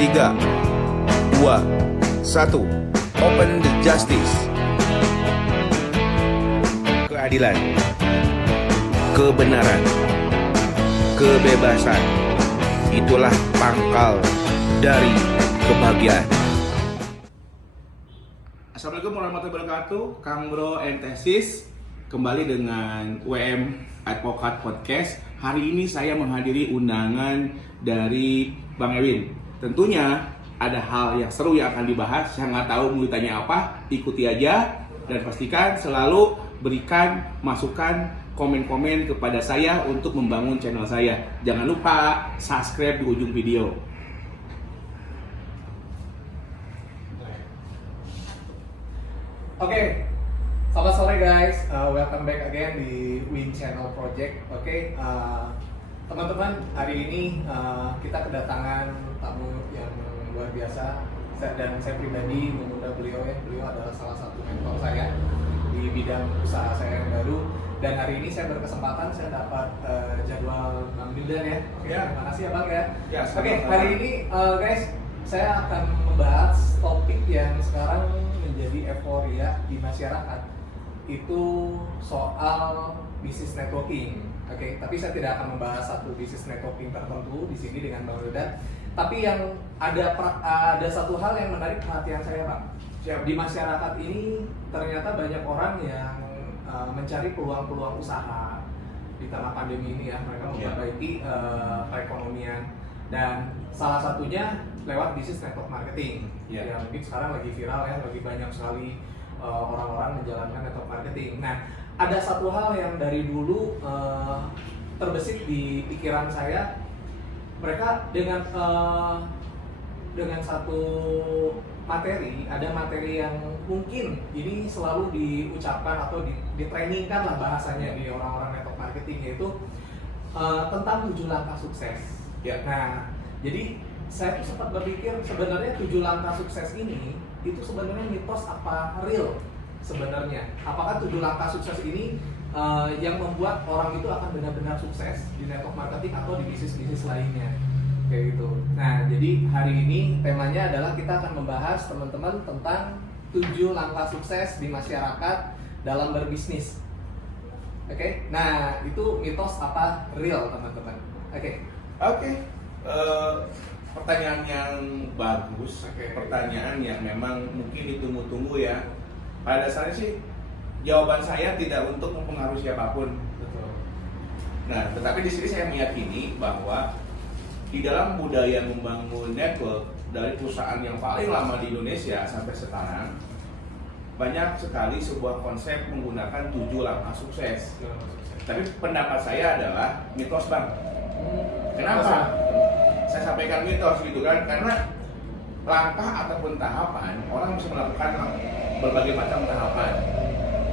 3, 2, 1. Open the justice. Keadilan, kebenaran, kebebasan. Itulah pangkal dari kebahagiaan. Assalamualaikum warahmatullahi wabarakatuh. Kang Bro and Tesis kembali dengan WM Advokat Podcast. Hari ini saya menghadiri undangan dari Bang Ewin. Tentunya ada hal yang seru yang akan dibahas. Saya nggak tahu mau ditanya apa, ikuti aja dan pastikan selalu berikan masukan, komen-komen kepada saya untuk membangun channel saya. Jangan lupa subscribe di ujung video. Oke, selamat sore guys. Welcome back again di Win Channel Project. Oke, teman-teman, hari ini kita kedatangan tamu yang luar biasa. Dan saya pribadi mengundang beliau ya. Beliau adalah salah satu mentor saya di bidang usaha saya yang baru. Dan hari ini saya berkesempatan saya dapat jadwal Bang Wildan ya. Oke, terima kasih ya Bang ya. Oke, hari ini guys, saya akan membahas topik yang sekarang menjadi euforia di masyarakat. Itu soal bisnis networking. Oke, tapi saya tidak akan membahas satu bisnis networking tertentu di sini dengan Bang Wildan. Tapi yang ada satu hal yang menarik perhatian saya, Pak. Di masyarakat ini ternyata banyak orang yang mencari peluang-peluang usaha di tengah pandemi ini ya. Mereka memperbaiki perekonomian dan salah satunya lewat bisnis network marketing. Ya mungkin sekarang lagi viral ya, lagi banyak sekali orang-orang menjalankan network marketing. Nah, ada satu hal yang dari dulu terbesit di pikiran saya. Mereka dengan satu materi, ada materi yang mungkin ini selalu diucapkan atau ditrainingkan lah bahasanya di orang-orang network marketing, yaitu tentang 7 langkah sukses. Ya. Nah, jadi saya tuh sempat berpikir sebenarnya 7 langkah sukses ini itu sebenarnya mitos apa real sebenarnya? Apakah 7 langkah sukses ini yang membuat orang itu akan benar-benar sukses di network marketing atau di bisnis-bisnis lainnya kayak gitu. Nah, jadi hari ini temanya adalah kita akan membahas teman-teman tentang 7 langkah sukses di masyarakat dalam berbisnis. Oke, nah itu mitos apa real teman-teman? Oke. Pertanyaan yang bagus, pertanyaan yang memang mungkin ditunggu-tunggu ya. Pada dasarnya sih jawaban saya tidak untuk mempengaruhi siapapun. Betul. Nah, tetapi di sini saya meyakini bahwa di dalam budaya membangun network dari perusahaan yang paling lama di Indonesia sampai sekarang, banyak sekali sebuah konsep menggunakan 7 langkah sukses. Tapi pendapat saya adalah mitos, Bang. Kenapa? Saya sampaikan mitos gitu kan, karena langkah ataupun tahapan orang bisa melakukan berbagai macam tahapan.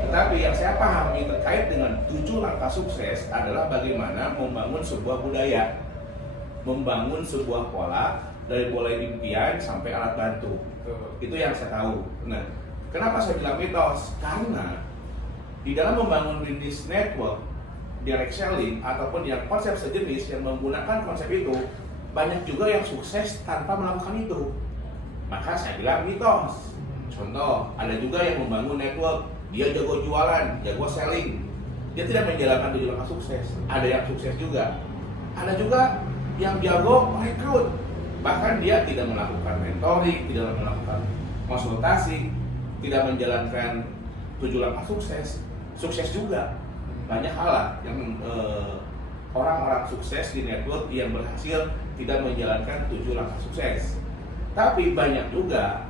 Tetapi yang saya pahami terkait dengan 7 langkah sukses adalah bagaimana membangun sebuah budaya, membangun sebuah pola dari mulai impian sampai alat bantu. Itu yang saya tahu. Nah, kenapa saya bilang mitos? Karena di dalam membangun bisnis network, direct selling ataupun yang konsep sejenis yang menggunakan konsep itu, banyak juga yang sukses tanpa melakukan itu. Maka saya bilang mitos. Contoh, ada juga yang membangun network, dia jago jualan, jago selling, dia tidak menjalankan 7 langkah sukses. Ada yang sukses juga. Ada juga yang jago rekrut, bahkan dia tidak melakukan mentoring, tidak melakukan konsultasi, tidak menjalankan 7 langkah sukses. Sukses juga. Banyak hal lah yang orang-orang sukses di network yang berhasil tidak menjalankan 7 langkah sukses. Tapi banyak juga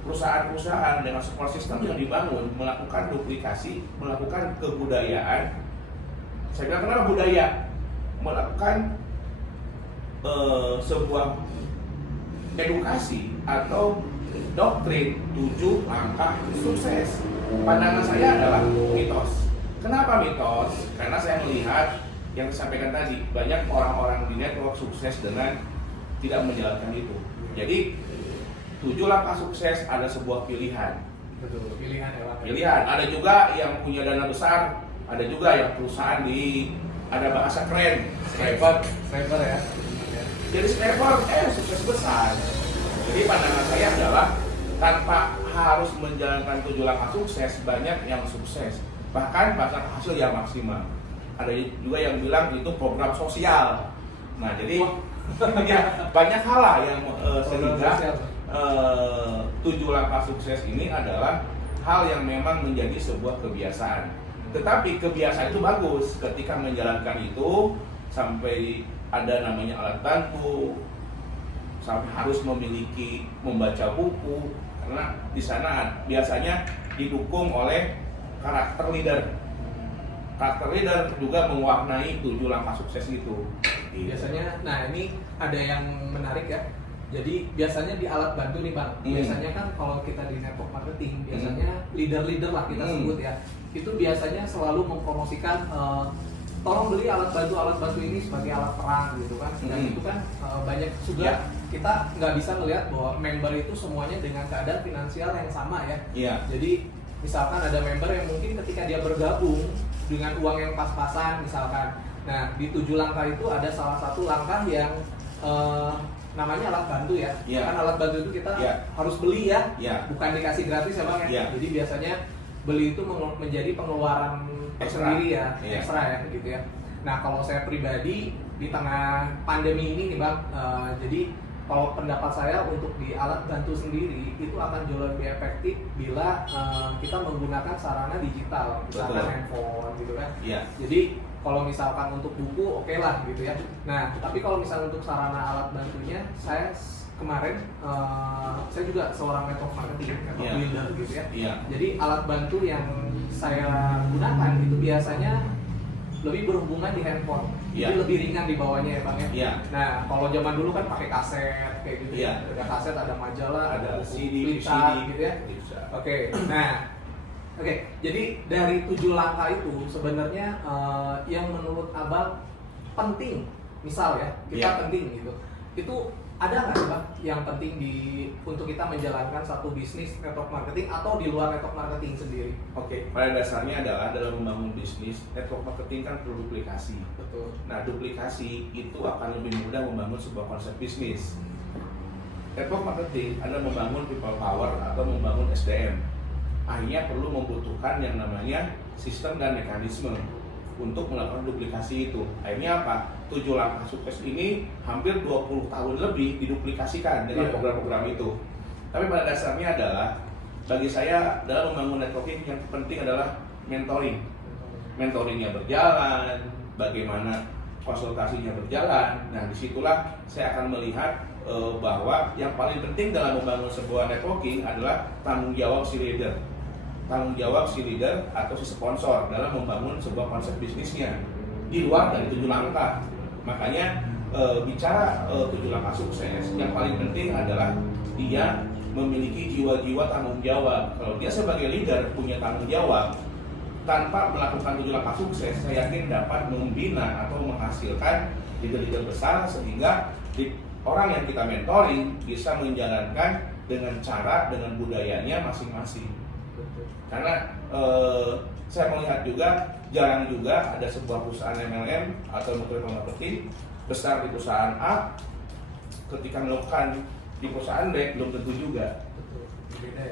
perusahaan-perusahaan dengan support system yang dibangun melakukan duplikasi, melakukan kebudayaan. Saya bilang kenapa budaya? Melakukan sebuah edukasi atau doktrin 7 langkah sukses. Pandangan saya adalah mitos. Kenapa mitos? Karena saya melihat yang disampaikan tadi, banyak orang-orang di network sukses dengan tidak menjalankan itu. Jadi 7 langkah sukses ada sebuah pilihan. Betul, pilihan ya Pak. Pilihan. Ada juga yang punya dana besar, ada juga yang perusahaan ada bahasa keren, sniper ya. jadi sniper sukses besar. Jadi pandangan saya adalah tanpa harus menjalankan 7 langkah sukses, banyak yang sukses. Bahkan hasil yang maksimal. Ada juga yang bilang itu program sosial. Nah, jadi ya, banyak hal lah yang sehingga 7 langkah sukses ini adalah hal yang memang menjadi sebuah kebiasaan. Tetapi kebiasaan itu bagus ketika menjalankan itu sampai ada namanya alat bantu, sampai harus membaca buku, karena di sana biasanya didukung oleh karakter leader. Karakter leader juga mewarnai 7 langkah sukses itu. Biasanya, nah ini ada yang menarik ya. Jadi biasanya di alat bantu nih Bang, biasanya kan kalau kita di network marketing, biasanya leader-leader lah kita sebut ya, itu biasanya selalu mempromosikan tolong beli alat bantu ini sebagai alat perang gitu kan. Dan itu kan banyak juga kita nggak bisa melihat bahwa member itu semuanya dengan keadaan finansial yang sama ya. Jadi misalkan ada member yang mungkin ketika dia bergabung dengan uang yang pas-pasan misalkan, nah di 7 langkah itu ada salah satu langkah yang namanya alat bantu ya. Kan alat bantu itu kita harus beli ya, bukan dikasih gratis ya Bang ya. Jadi biasanya beli itu menjadi pengeluaran tersendiri ya, ekstra ya gitu ya. Nah kalau saya pribadi di tengah pandemi ini nih Bang, jadi kalau pendapat saya untuk di alat bantu sendiri itu akan jauh lebih efektif bila kita menggunakan sarana digital, misalkan handphone gitu kan. Jadi kalau misalkan untuk buku oke lah gitu ya. Nah tapi kalau misalnya untuk sarana alat bantunya, saya kemarin saya juga seorang network marketing atau builder gitu ya. Jadi alat bantu yang saya gunakan itu biasanya lebih berhubungan di handphone, jadi lebih ringan di bawahnya ya Bang ya. Nah kalau zaman dulu kan pakai kaset kayak gitu ya. Ada kaset, ada majalah, ada CD gitu ya. Nah jadi dari 7 langkah itu sebenarnya yang menurut Abang penting, misal ya kita penting gitu, itu ada nggak sih Bang yang penting untuk kita menjalankan satu bisnis network marketing atau di luar network marketing sendiri? Pada dasarnya adalah dalam membangun bisnis, network marketing kan perlu duplikasi. Betul. Nah, duplikasi itu akan lebih mudah membangun sebuah konsep bisnis. Network marketing adalah membangun people power atau membangun SDM. Akhirnya perlu membutuhkan yang namanya sistem dan mekanisme untuk melakukan duplikasi itu. Akhirnya apa? 7 langkah sukses ini hampir 20 tahun lebih diduplikasikan dengan program-program itu. Tapi pada dasarnya adalah, bagi saya dalam membangun networking yang penting adalah mentoring. Mentoringnya berjalan, bagaimana konsultasinya berjalan. Nah disitulah saya akan melihat bahwa yang paling penting dalam membangun sebuah networking adalah tanggung jawab si leader. Tanggung jawab si leader atau si sponsor dalam membangun sebuah konsep bisnisnya di luar dari 7 langkah. Makanya bicara 7 langkah sukses, yang paling penting adalah dia memiliki jiwa-jiwa tanggung jawab. Kalau dia sebagai leader punya tanggung jawab, tanpa melakukan 7 langkah sukses, saya yakin dapat membina atau menghasilkan leader-leader besar, sehingga orang yang kita mentoring bisa menjalankan dengan dengan budayanya masing-masing. Karena saya melihat juga jarang juga ada sebuah perusahaan MLM atau network marketing besar di perusahaan A, ketika melakukan di perusahaan B belum tentu juga.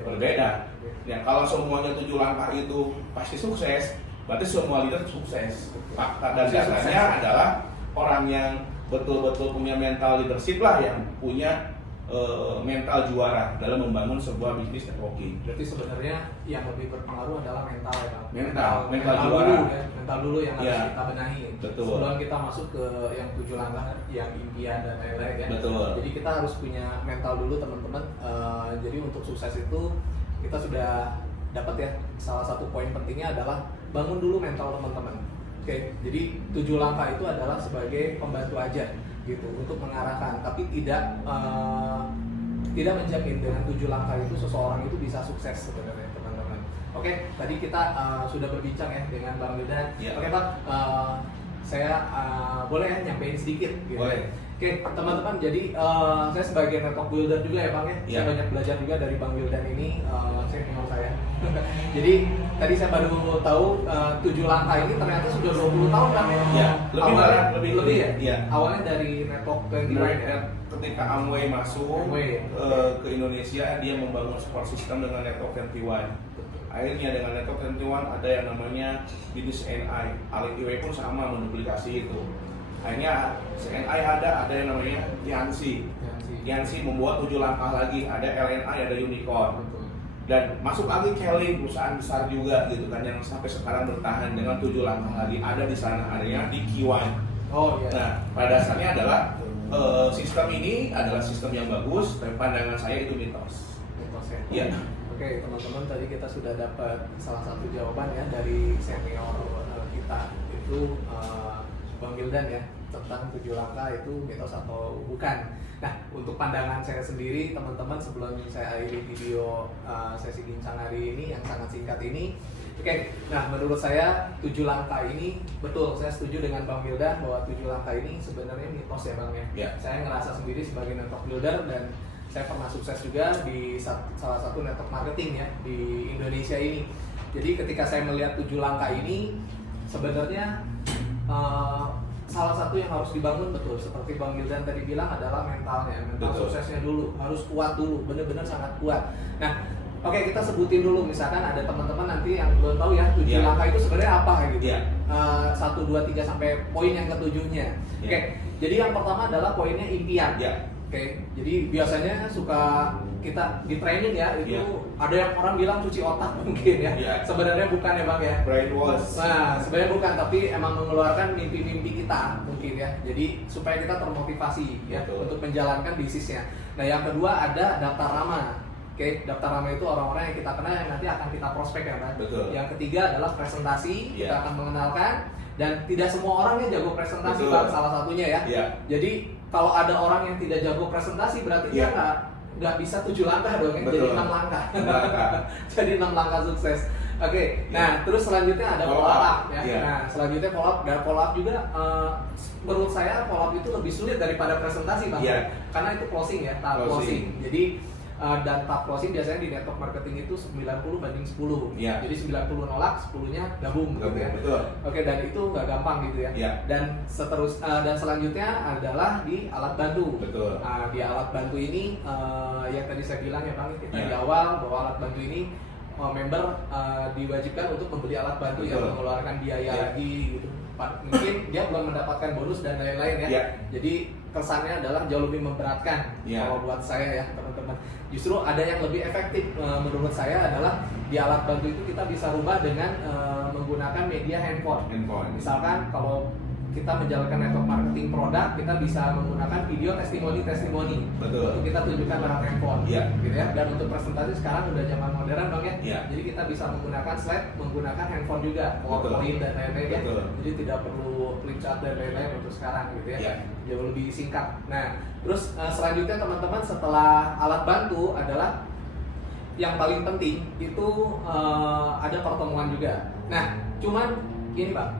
Berbeda. Ya, kalau semuanya 7 langkah itu pasti sukses, berarti semua leader sukses. Fakta dan dasarnya adalah orang yang betul-betul punya mental leadership lah, yang punya mental juara dalam membangun sebuah bisnis networking. Berarti sebenarnya yang lebih berpengaruh adalah mental ya Bang. Mental juara. Mental dulu yang harus kita benahi. Betul. Sebelum kita masuk ke yang 7 langkah, yang impian dan lain-lain ya. Betul. Jadi kita harus punya mental dulu teman-teman. Jadi untuk sukses itu kita sudah dapat ya. Salah satu poin pentingnya adalah bangun dulu mental teman-teman. Jadi 7 langkah itu adalah sebagai pembantu aja gitu untuk mengarahkan, tapi tidak menjamin dengan 7 langkah itu seseorang itu bisa sukses sebenarnya teman-teman. Tadi kita sudah berbincang ya dengan Bang Wildan. Bang, saya boleh ya nyampein sedikit gitu. Boleh. Teman-teman, jadi saya sebagai network builder juga ya Bang ya. Saya banyak belajar juga dari Bang Wildan ini, senior saya. Jadi tadi saya baru tahu 7 langkah ini ternyata sudah 20 tahun Bang ya. Lebih ya. Awalnya dari network 29 ya. ketika Amway masuk Amway. ke Indonesia, dia membangun support system dengan network 21. Akhirnya dengan network 21 ada yang namanya bisnis NI. Aliway pun sama menduplikasi itu. Akhirnya CNI ada yang namanya Tianxi. Tianxi membuat 7 langkah lagi, ada LNI, ada Unicorn. Dan masuk lagi Kelly, perusahaan besar juga gitu kan, yang sampai sekarang bertahan dengan 7 langkah lagi ada di sana, adanya di Q1. Oh iya. Nah, pada dasarnya adalah sistem ini adalah sistem yang bagus, tapi pandangan saya itu mitos. Mitos ya. Iya. Oke teman-teman, tadi kita sudah dapat salah satu jawaban ya dari senior kita, itu Bang Wildan ya, tentang 7 langkah itu mitos atau bukan. Nah, untuk pandangan saya sendiri teman-teman, sebelum saya akhiri video sesi bincang hari ini yang sangat singkat ini, nah menurut saya 7 langkah ini betul, saya setuju dengan Bang Wildan bahwa 7 langkah ini sebenarnya mitos ya Bang ya. Yeah. Saya ngerasa sendiri sebagai network builder dan saya pernah sukses juga di salah satu network marketing ya di Indonesia ini. Jadi ketika saya melihat 7 langkah ini, sebenarnya salah satu yang harus dibangun betul, seperti Bang Wildan tadi bilang adalah mentalnya, mental betul. suksesnya dulu, harus kuat dulu, benar-benar sangat kuat. Nah, oke, kita sebutin dulu, misalkan ada teman-teman nanti yang belum tahu ya 7 Yeah. langkah itu sebenarnya apa gitu. Yeah. 1, 2, 3 sampai poin yang ketujuhnya. Yeah. Oke, jadi yang pertama adalah poinnya impian. Ya. Oke, jadi biasanya suka kita di training ya, itu Yeah. ada yang orang bilang cuci otak mungkin ya. Yeah. Sebenarnya bukan ya Bang ya. Brainwash. Nah, sebenarnya bukan, tapi emang mengeluarkan mimpi-mimpi kita mungkin ya. Jadi supaya kita termotivasi ya Betul. untuk menjalankan bisnisnya. Nah, yang kedua ada daftar nama. Oke, daftar nama itu orang-orang yang kita kenal yang nanti akan kita prospek ya Bang. Betul. Yang ketiga adalah presentasi, kita Yeah. akan mengenalkan, dan tidak semua orang yang jago presentasi Betul. Bang, salah satunya ya. Yeah. Jadi kalau ada orang yang tidak jago presentasi berarti dia Yeah. nggak bisa 7 langkah dong, ya. Jadi Betul. 6 langkah. 6 langkah. Jadi 6 langkah sukses. Oke, nah terus selanjutnya ada Follow follow up. up ya. Yeah. Nah selanjutnya follow up, dan follow up juga menurut saya follow up itu lebih sulit daripada presentasi Bang. Yeah. Karena itu closing ya, tahap closing. Jadi dan tahap closing biasanya di network marketing itu 90/10. Yeah. Jadi 90 nolak, 10-nya gabung gitu ya. Betul. Oke, dan itu nggak gampang gitu ya. Yeah. Dan dan selanjutnya adalah di alat bantu. Betul. Di alat bantu ini yang tadi saya bilang ya Bang, kita di Yeah. awal bahwa alat bantu ini member diwajibkan untuk membeli alat bantu yang Betul. mengeluarkan biaya Yeah. lagi gitu. Mungkin dia belum mendapatkan bonus dan lain-lain ya. Yeah. Jadi kesannya adalah jauh lebih memberatkan Yeah. kalau buat saya ya teman-teman. Justru ada yang lebih efektif menurut saya adalah di alat bantu itu kita bisa rubah dengan menggunakan media handphone. Misalkan kalau kita menjalankan network marketing produk, kita bisa menggunakan video testimoni Betul. untuk kita tunjukkan lewat handphone, Iya. gitu ya. Dan untuk presentasi sekarang udah zaman modern Bang ya. Iya. Jadi kita bisa menggunakan slide, menggunakan handphone juga, Betul. PowerPoint dan lain-lain ya. Betul. Jadi tidak perlu flipchart dan lain-lain untuk sekarang gitu ya. Iya. Jauh lebih singkat. Nah, terus selanjutnya teman-teman setelah alat bantu adalah yang paling penting itu ada pertemuan juga. Nah, cuman gini Pak,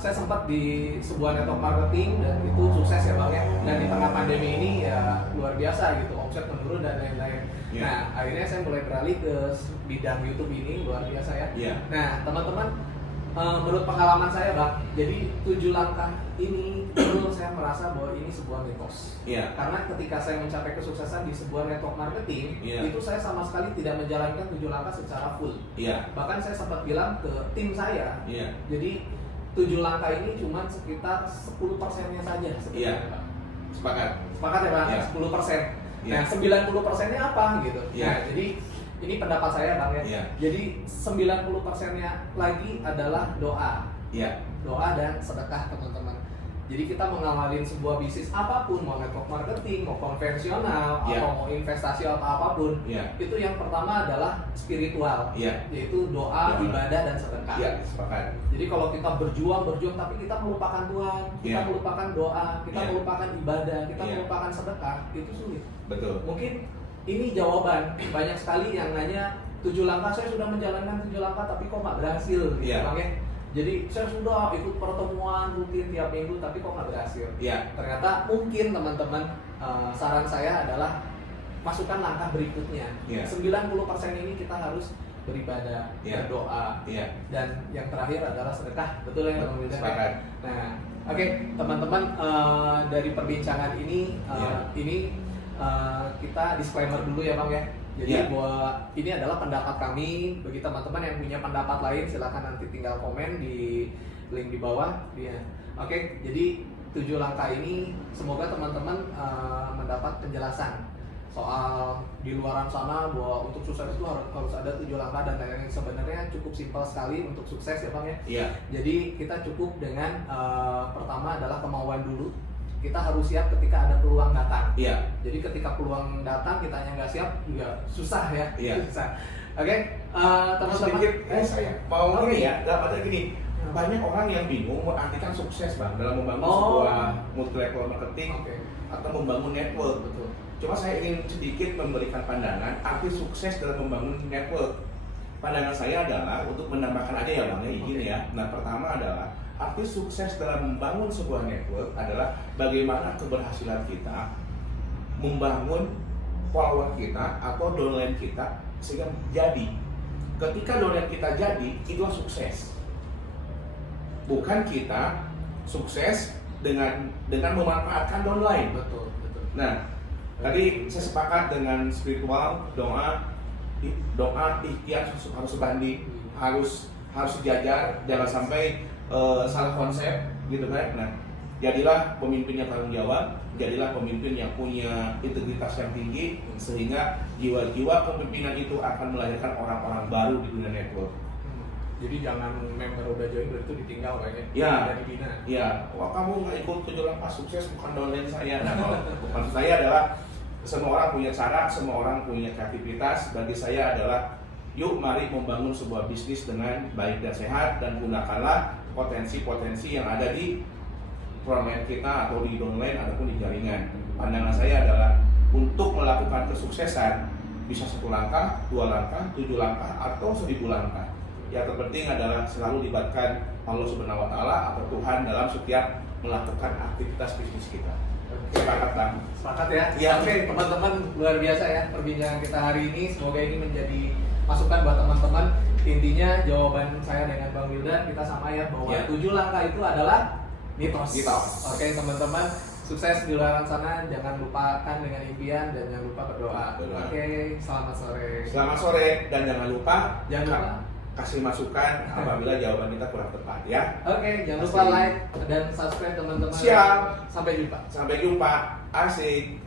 saya sempat di sebuah network marketing dan itu sukses ya Bang ya. Dan di tengah pandemi ini ya luar biasa gitu, omset menurun dan lain-lain. Yeah. Nah, akhirnya saya mulai beralih ke bidang YouTube ini, luar biasa ya. Yeah. Nah, teman-teman, menurut pengalaman saya Bang, jadi 7 langkah ini betul saya merasa bahwa ini sebuah mitos. Iya. Karena ketika saya mencapai kesuksesan di sebuah network marketing, Iya. itu saya sama sekali tidak menjalankan 7 langkah secara full. Iya. Bahkan saya sempat bilang ke tim saya, Iya. jadi 7 langkah ini cuma sekitar 10%-nya saja sebenarnya, Iya. Pak. Sepakat. Sepakat ya Pak? Iya. 10%. Iya. Nah, 90%-nya apa gitu. Iya. Nah, jadi ini pendapat saya Bang ya. Iya. Jadi 90%-nya lagi adalah doa. Iya. Doa dan sedekah teman-teman. Jadi kita mengawalin sebuah bisnis apapun, mau network marketing, mau konvensional, Yeah. atau mau investasi atau apapun, Iya. itu yang pertama adalah spiritual, Iya. yaitu doa, Doa. ibadah dan sedekah. Iya, sepakat. Jadi kalau kita berjuang tapi kita melupakan Tuhan, kita Yeah. melupakan doa, kita Yeah. melupakan ibadah, kita Yeah. melupakan sedekah, itu sulit. Betul. Mungkin ini jawaban banyak sekali yang nanya 7 langkah, saya sudah menjalankan 7 langkah tapi kok nggak berhasil gitu Iya. Bang ya. Jadi saya sudah ikut pertemuan rutin tiap minggu tapi kok nggak berhasil. Iya. Ternyata mungkin teman-teman, saran saya adalah masukkan langkah berikutnya. Iya. 90% ini kita harus beribadah, Iya. berdoa, Iya. dan yang terakhir adalah sedekah. Betul ya Bang Wildan? Sepakat. Nah, Oke, teman-teman, dari perbincangan ini, kita disclaimer dulu ya Bang ya. Jadi bahwa ini adalah pendapat kami. Bagi teman-teman yang punya pendapat lain, silakan nanti tinggal komen di link di bawah. Oke, jadi 7 langkah ini semoga teman-teman mendapat penjelasan soal di luaran sana bahwa untuk sukses itu harus ada 7 langkah dan lain-lain. Sebenarnya cukup simpel sekali untuk sukses ya Bang ya. Jadi kita cukup dengan pertama adalah kemauan dulu. Kita harus siap ketika ada peluang datang. Jadi ketika peluang datang kita yang nggak siap juga susah ya. Susah. Oke, teman-teman. Saya mau ini ya, dalam arti gini. Banyak orang yang bingung mengartikan sukses Bang dalam membangun sebuah multi-level marketing atau membangun network. Betul. Cuma saya ingin sedikit memberikan pandangan arti sukses dalam membangun network. Pandangan saya adalah untuk menambahkan aja ya Bang ya, izin ya. Nah, pertama adalah arti sukses dalam membangun sebuah network adalah bagaimana keberhasilan kita membangun follower kita atau downline kita sehingga jadi. Ketika downline kita jadi, itulah sukses. Bukan kita sukses dengan memanfaatkan downline. Betul. Nah, tadi saya sepakat dengan spiritual, doa, ikhtiar harus sebanding, harus sejajar, jangan sampai salah konsep gitu kan. Nah, jadilah pemimpin yang tanggung jawab, jadilah pemimpin yang punya integritas yang tinggi sehingga jiwa-jiwa kepemimpinan itu akan melahirkan orang-orang baru di dunia network. Jadi jangan member udah join berarti ditinggal kayaknya. Dari bina. Wah kamu nggak ikut 7 langkah sukses bukan downline saya. Nah, kalau maksud saya adalah semua orang punya cara, semua orang punya kreativitas. Bagi saya adalah yuk mari membangun sebuah bisnis dengan baik dan sehat dan gunakanlah potensi-potensi yang ada di frontline kita atau di downline ataupun di jaringan. Pandangan saya adalah untuk melakukan kesuksesan bisa 1 langkah, 2 langkah, 7 langkah atau 1000 langkah. Yang terpenting adalah selalu libatkan Allah Subhanahu wa Ta'ala atau Tuhan dalam setiap melakukan aktivitas bisnis kita. Sepakat Bang? Sepakat ya? Oke, teman-teman, luar biasa ya perbincangan kita hari ini. Semoga ini menjadi masukan buat teman-teman. Intinya jawaban saya dengan Bang Wildan kita sama ya, bahwa 7 langkah itu adalah mitos. Oke teman-teman, sukses di luar sana. Jangan lupakan dengan impian dan jangan lupa berdoa. Oke, selamat sore. Selamat sore dan jangan lupa kasih masukan apabila jawaban kita kurang tepat ya. Oke, jangan lupa like dan subscribe teman-teman. Siap. Sampai jumpa. Sampai jumpa. Asik.